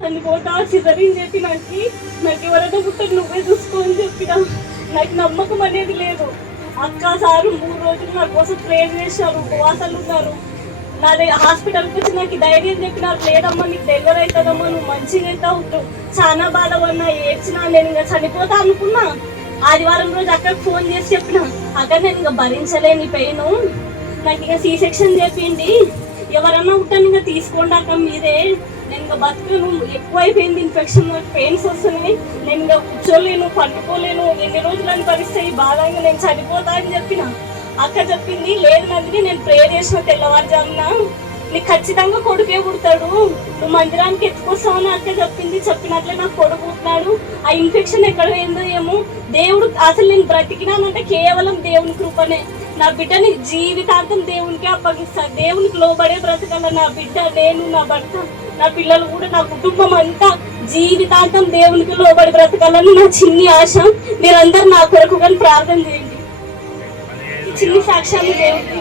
చనిపోతా సిజరీన్ చెప్పి నాకు నాకు ఎవరైనా పుట్టక నువ్వే చూసుకో అని చెప్పిన. నాకు నమ్మకం అనేది లేదు. అక్క సారు మూడు రోజులు నా కోసం ప్రేర్ చేశారు ఉపవాసాలు ఉన్నారు. నాది హాస్పిటల్కి వచ్చి నాకు ధైర్యం చెప్పినారు. లేదమ్మా నీకు డెలివరీ అవుతుందమ్మా నువ్వు మంచిగా అవుతావు చాలా బాధ ఉన్నా ఏడ్చినా నేను ఇంకా చనిపోతా అనుకున్నా. ఆదివారం రోజు అక్కడికి ఫోన్ చేసి చెప్పిన అక్కడ నేను ఇంకా భరించలేని పెయిన్. నాకు ఇంకా సీ సెక్షన్ చెప్పింది ఉంటాను అక్క మీరే. నేను ఇంకా బతుకును. ఎక్కువైపోయింది ఇన్ఫెక్షన్ పెయిన్స్ వస్తున్నాయి. నేను ఇంకా కూర్చోలేను పట్టుకోలేను ఎన్ని రోజులని భరిస్తే బాధంగా నేను చనిపోతా అని చెప్పిన. అక్క చెప్పింది లేదు నందిని నేను ప్రేయర్ చేసిన తెల్లవారుజామున. నీకు ఖచ్చితంగా కొడుకే పుడతాడు. నువ్వు మందిరానికి ఎత్తుకొస్తావని అక్క చెప్పింది. చెప్పినట్లే నాకు కొడుకు పుట్టినాడు. ఆ ఇన్ఫెక్షన్ ఎక్కడ పోయిందో ఏమో దేవుడు అసలు నేను బ్రతికినానంటే కేవలం దేవుని కృపనే. నా బిడ్డని జీవితాంతం దేవునికి అప్పగిస్తాను దేవునికి లోబడే బ్రతకల నా బిడ్డ నేను నా భర్త నా పిల్లలు కూడా నా కుటుంబం అంతా జీవితాంతం దేవునికి లోబడి బ్రతకాలని నా చిన్ని ఆశ. మీరందరూ నా కొరకు కానీ ప్రార్థన చేయండి. చిన్ని సాక్ష్యాన్ని దేవుడికి